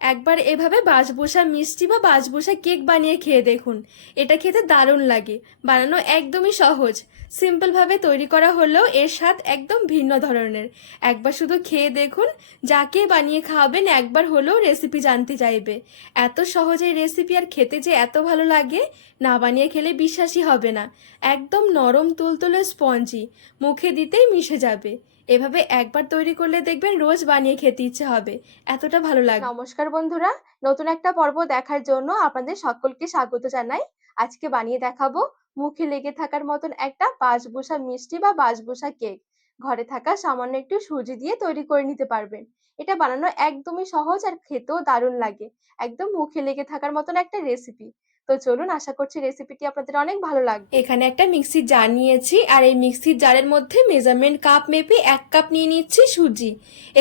একবার এভাবে বাসবুসা মিষ্টি বা বাসবুসা কেক বানিয়ে খেয়ে দেখুন। এটা খেতে দারুণ লাগে। বানানো একদমই সহজ। সিম্পলভাবে তৈরি করা হলেও এর স্বাদ একদম ভিন্ন ধরনের। একবার শুধু খেয়ে দেখুন, যাকে বানিয়ে খাওয়াবেন একবার হলেও রেসিপি জানতে চাইবে। এত সহজে রেসিপি আর খেতে যে এত ভালো লাগে, না বানিয়ে খেলে বিশ্বাসই হবে না। একদম নরম, তুলতুলে স্পঞ্জি। মুখে দিতেই মিশে যাবে। এভাবে একবার তৈরি করলে দেখবেন রোজ বানিয়ে খেতে ইচ্ছে হবে। এতটা ভালো লাগে নমস্কার বন্ধুরা, নতুন একটা পর্ব দেখার জন্য আপনাদের সকলকে স্বাগত জানাই। আজকে বানিয়ে দেখাবো মুখে লেগে থাকার মতন একটা বাসবুসা মিষ্টি বা বাসবুসা কেক। ঘরে থাকা সামান্য একটু সুজি দিয়ে তৈরি করে নিতে পারবেন। এটা বানানো একদমই সহজ আর খেতেও দারুণ লাগে। একদম মুখে লেগে থাকার মতন একটা রেসিপি তো চলুন আশা করছি রেসিপিটি আপনাদের অনেক ভালো লাগবে। এখানে একটা মিক্সির জার নিয়েছি, আর এই মিক্সির জারের মধ্যে মেজারমেন্ট কাপ মেপে এক কাপ নিয়ে নিচ্ছি সুজি।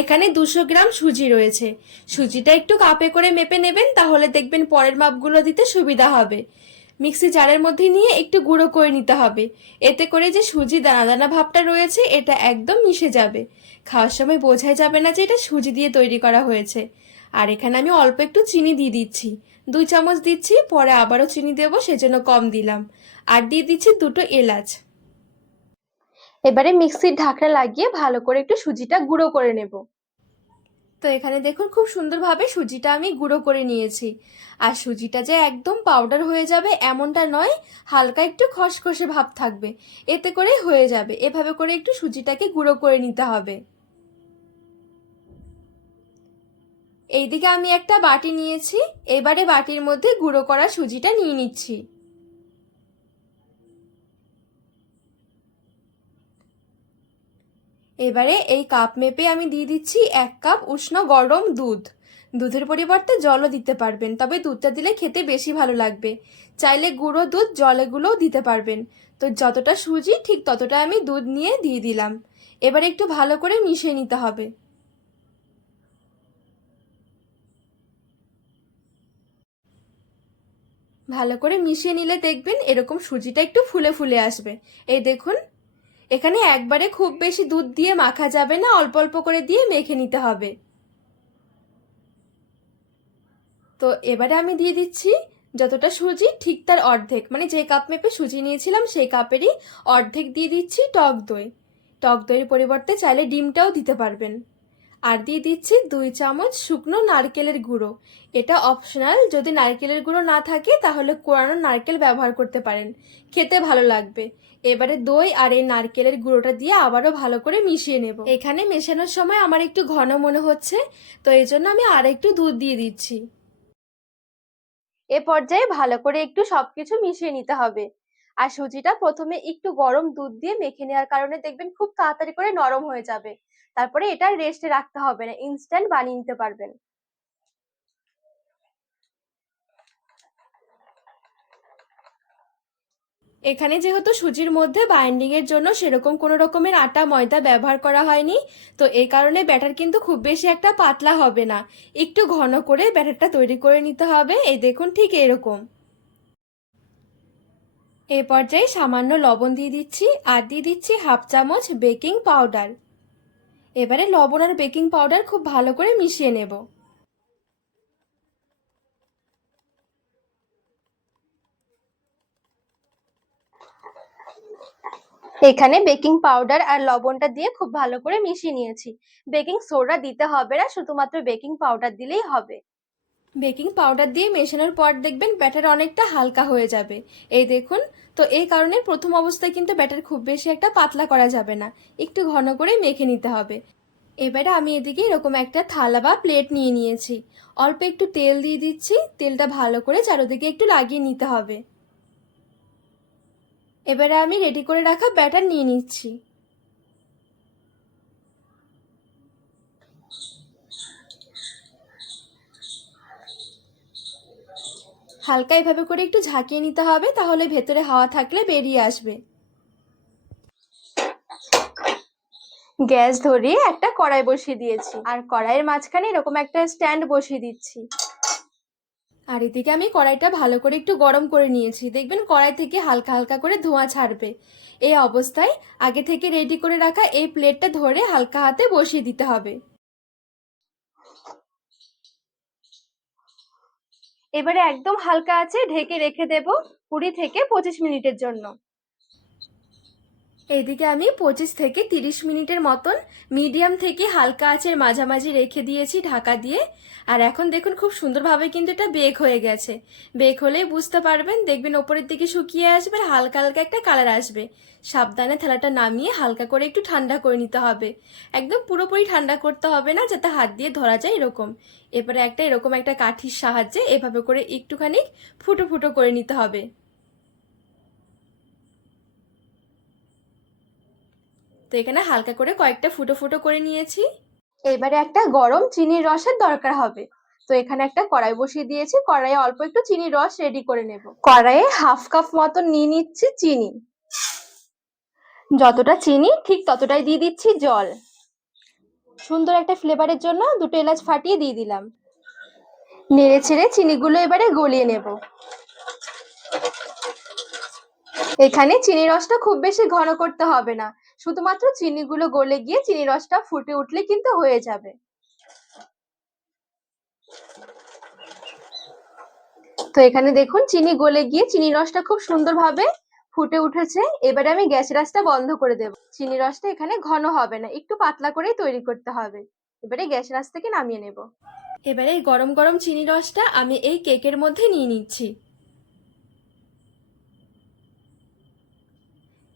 এখানে দুশো গ্রাম সুজি রয়েছে। সুজিটা একটু কাপে করে মেপে নেবেন, তাহলে দেখবেন পরের মাপগুলো দিতে সুবিধা হবে। মিক্সি জারের মধ্যে নিয়ে একটু গুঁড়ো করে নিতে হবে। এতে করে যে সুজি দানা দানা ভাবটা রয়েছে, এটা একদম মিশে যাবে। খাওয়ার সময় বোঝাই যাবে না যে এটা সুজি দিয়ে তৈরি করা হয়েছে। আর এখানে আমি অল্প একটু চিনি দিয়ে দিচ্ছি। দুই চামচ দিচ্ছি পরে আবারও চিনি দেবো সেজন্য কম দিলাম। আর দিয়ে দিচ্ছি দুটো এলাচ। এবারে মিক্সির ঢাকনা লাগিয়ে ভালো করে একটু সুজিটা গুঁড়ো করে নেব। তো এখানে দেখুন খুব সুন্দরভাবে সুজিটা আমি গুঁড়ো করে নিয়েছি। আর সুজিটা যে একদম পাউডার হয়ে যাবে এমনটা নয় হালকা একটু খসখসে ভাব থাকবে। এতে করে হয়ে যাবে। এভাবে করে একটু সুজিটাকে গুঁড়ো করে নিতে হবে। এইদিকে আমি একটা বাটি নিয়েছি, এবারে বাটির মধ্যে গুঁড়ো করা সুজিটা নিয়ে নিচ্ছি। এবারে এই কাপ মেপে আমি দিয়ে দিচ্ছি এক কাপ উষ্ণ গরম দুধ। দুধের পরিবর্তে জলও দিতে পারবেন, তবে দুধটা দিলে খেতে বেশি ভালো লাগবে। চাইলে গুঁড়ো দুধ জলেগুলোও দিতে পারবেন। তো যতটা সুজি, ঠিক ততটা আমি দুধ নিয়ে দিয়ে দিলাম। এবার একটু ভালো করে মিশিয়ে নিতে হবে। ভালো করে মিশিয়ে নিলে দেখবেন এরকম সুজিটা একটু ফুলে ফুলে আসবে। এই দেখুন, এখানে একবারে খুব বেশি দুধ দিয়ে মাখা যাবে না, অল্প অল্প করে দিয়ে মেখে নিতে হবে। তো এবারে আমি দিয়ে দিচ্ছি যতটা সুজি, ঠিক তার অর্ধেক। মানে যে কাপ মেপে সুজি নিয়েছিলাম, সেই কাপেরই অর্ধেক দিয়ে দিচ্ছি টক দই। টক দইয়ের পরিবর্তে চাইলে ডিমটাও দিতে পারবেন। আর দিয়ে দিচ্ছি দুই চামচ শুকনো নারকেলের গুঁড়ো। এটা অপশনাল যদি নারকেলের গুঁড়ো না থাকে, তাহলে কোরানো নারকেল ব্যবহার করতে পারেন। খেতে ভালো লাগবে। এবারে দই আর এই নারকেলের গুঁড়োটা দিয়ে আবারও ভালো করে মিশিয়ে নেব। এখানে মেশানোর সময় আমার একটু ঘন মনে হচ্ছে, তো এই জন্য আমি আর একটু দুধ দিয়ে দিচ্ছি। এ পর্যায়ে ভালো করে একটু সবকিছু মিশিয়ে নিতে হবে। আর সুজিটা প্রথমে একটু গরম দুধ দিয়ে মেখে নেওয়ার কারণে দেখবেন খুব তাড়াতাড়ি করে নরম হয়ে যাবে। তারপরে এটা রেস্টে রাখতে হবে না ইনস্ট্যান্ট বানিয়ে নিতে পারবেন। এখানে যেহেতু সুজির মধ্যে বাইন্ডিং এর জন্য সেরকম কোনো রকমের আটা, ময়দা ব্যবহার করা হয়নি, তো এই কারণে ব্যাটার কিন্তু খুব বেশি একটা পাতলা হবে না। একটু ঘন করে ব্যাটারটা তৈরি করে নিতে হবে, এই দেখুন ঠিক এরকম। এ পর্যায়ে সামান্য লবণ দিয়ে দিচ্ছি আর দিয়ে দিচ্ছি হাফ চামচ বেকিং পাউডার। এবারে লবণ আর বেকিং পাউডার খুব ভালো করে মিশিয়ে নেব। এখানে বেকিং পাউডার আর লবণটা দিয়ে খুব ভালো করে মিশিয়ে নিয়েছি। বেকিং সোডা দিতে হবে না, শুধুমাত্র বেকিং পাউডার দিলেই হবে। বেকিং পাউডার দিয়ে মেশানোর পর দেখবেন ব্যাটার অনেকটা হালকা হয়ে যাবে। এই দেখুন, তো এই কারণে প্রথম অবস্থায় কিন্তু ব্যাটার খুব বেশি একটা পাতলা করা যাবে না। একটু ঘন করে মেখে নিতে হবে। এবারে আমি এদিকে এরকম একটা থালা বা প্লেট নিয়ে নিয়েছি। অল্প একটু তেল দিয়ে দিচ্ছি, তেলটা ভালো করে চারোদিকে একটু লাগিয়ে নিতে হবে। এবারে আমি রেডি করে রাখা ব্যাটার নিয়ে নিচ্ছি। হালকা এভাবে করে একটু ঝাঁকিয়ে নিতে হবে তাহলে ভেতরে হাওয়া থাকলে বেরিয়ে আসবে। গ্যাস ধরিয়ে একটা কড়াই বসিয়ে দিয়েছি আর কড়াইয়ের মাঝখানে এরকম একটা স্ট্যান্ড বসিয়ে দিচ্ছি। আর এদিকে আমি কড়াইটা ভালো করে একটু গরম করে নিয়েছি দেখবেন কড়াই থেকে হালকা হালকা করে ধোঁয়া ছাড়বে। এই অবস্থায় আগে থেকে রেডি করে রাখা এই প্লেটটা ধরে হালকা হাতে বসিয়ে দিতে হবে। এবারে একদম হালকা আছে ঢেকে রেখে দেব কুড়ি থেকে পঁচিশ মিনিটের জন্য। এদিকে আমি পঁচিশ থেকে তিরিশ মিনিটের মতন মিডিয়াম থেকে হালকা আঁচের মাঝামাঝি রেখে দিয়েছি ঢাকা দিয়ে। আর এখন দেখুন খুব সুন্দরভাবে কিন্তু এটা বেক হয়ে গেছে। বেক হলেই বুঝতে পারবেন, দেখবেন ওপরের দিকে শুকিয়ে আসবে আর হালকা হালকা একটা কালার আসবে। সাবধানে থালাটা নামিয়ে হালকা করে একটু ঠান্ডা করে নিতে হবে। একদম পুরোপুরি ঠান্ডা করতে হবে না, যাতে হাত দিয়ে ধরা যায় এরকম। এবারে একটা এরকম একটা কাঠির সাহায্যে এভাবে করে একটুখানি ফুটো ফুটো করে নিতে হবে। তো এখানে হালকা করে কয়েকটা ফুটো ফুটো করে নিয়েছি। এবারে একটা গরম চিনির রসের দরকার হবে। তো এখানে একটা কড়াই বসিয়ে দিয়েছি। কড়াইয়ে অল্প একটু চিনির রস রেডি করে নেব। কড়াইয়ে হাফ কাপ মতো নিয়ে নিচ্ছি চিনি। যতটা চিনি, ঠিক ততটাই দিয়ে দিচ্ছি জল। সুন্দর একটা ফ্লেভারের জন্য দুটো এলাচ ফাটিয়ে দিয়ে দিলাম। নেড়ে ছেড়ে চিনিগুলো এবারে গলিয়ে নেব। এখানে চিনি রসটা খুব বেশি ঘন করতে হবে না। শুধুমাত্র চিনিগুলো গলে গিয়ে চিনি রসটা ফুটে উঠলে কিন্তু হয়ে যাবে। তো এখানে দেখুন, চিনি গলে গিয়ে চিনি রসটা খুব সুন্দরভাবে ফুটে উঠেছে। এবারে আমি গ্যাস রাসটা বন্ধ করে দেব। চিনি রসটা এখানে ঘন হবে না, একটু পাতলা করেই তৈরি করতে হবে। এবারে গ্যাস রাস থেকে নামিয়ে নেব। এবারে গরম গরম চিনি রসটা আমি এই কেকের মধ্যে নিয়ে নিচ্ছি।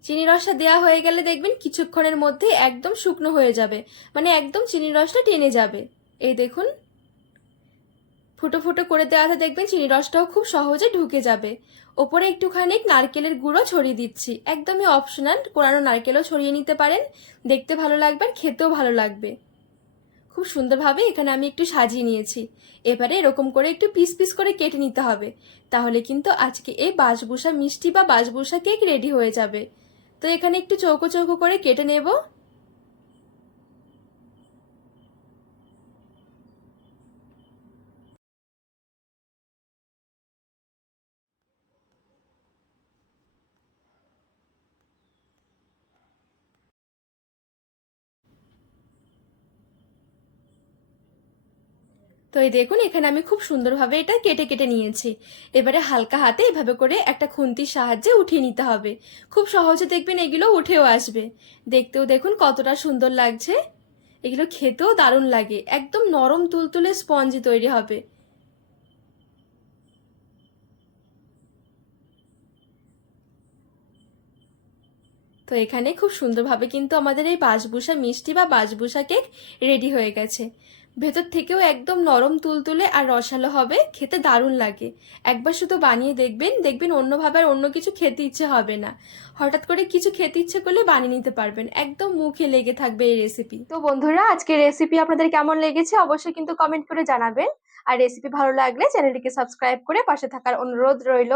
চিনি রসটা দেওয়া হয়ে গেলে দেখবেন কিছুক্ষণের মধ্যে একদম শুকনো হয়ে যাবে। মানে একদম চিনি রসটা টেনে যাবে। এই দেখুন। ফুটো ফুটো করে দেওয়াতে দেখবেন চিনি রসটাও খুব সহজে ঢুকে যাবে। ওপরে একটুখানি নারকেলের গুঁড়ো ছড়িয়ে দিচ্ছি। একদমই অপশনাল কোরানো নারকেলও ছড়িয়ে নিতে পারেন। দেখতে ভালো লাগবে আর খেতেও ভালো লাগবে। খুব সুন্দরভাবে এখানে আমি একটু সাজিয়ে নিয়েছি। এবারে এরকম করে একটু পিস পিস করে কেটে নিতে হবে। তাহলে কিন্তু আজকে এই বাসবুসা মিষ্টি বা বাসবুসা কেক রেডি হয়ে যাবে। তো এখানে একটু চৌকো চৌকো করে কেটে নেব। তো এই দেখুন, এখানে আমি খুব সুন্দরভাবে এটা কেটে কেটে নিয়েছি। এবারে হালকা হাতে এভাবে করে একটা খুন্তির সাহায্যে উঠিয়ে নিতে হবে। খুব সহজে দেখবেন এগুলো উঠেও আসবে। দেখতেও দেখুন কতটা সুন্দর লাগছে। এগুলো খেতেও দারুণ লাগে। একদম নরম তুলতুলে স্পঞ্জি তৈরি হবে। তো এখানে খুব সুন্দরভাবে কিন্তু আমাদের এই বাসবুসা মিষ্টি বা বাসবুসা কেক রেডি হয়ে গেছে। ভেতর থেকেও একদম নরম তুলতুলে আর রসালো হবে, খেতে দারুণ লাগে। একবার শুধু বানিয়ে দেখবেন দেখবেন অন্যভাবে আর অন্য কিছু খেতে ইচ্ছে হবে না। হঠাৎ করে কিছু খেতে ইচ্ছে করলে বানিয়ে নিতে পারবেন, একদম মুখে লেগে থাকবে এই রেসিপি তো বন্ধুরা আজকে রেসিপি আপনাদের কেমন লেগেছে অবশ্যই কিন্তু কমেন্ট করে জানাবেন। আর রেসিপি ভালো লাগলে চ্যানেলটিকে সাবস্ক্রাইব করে পাশে থাকার অনুরোধ রইল।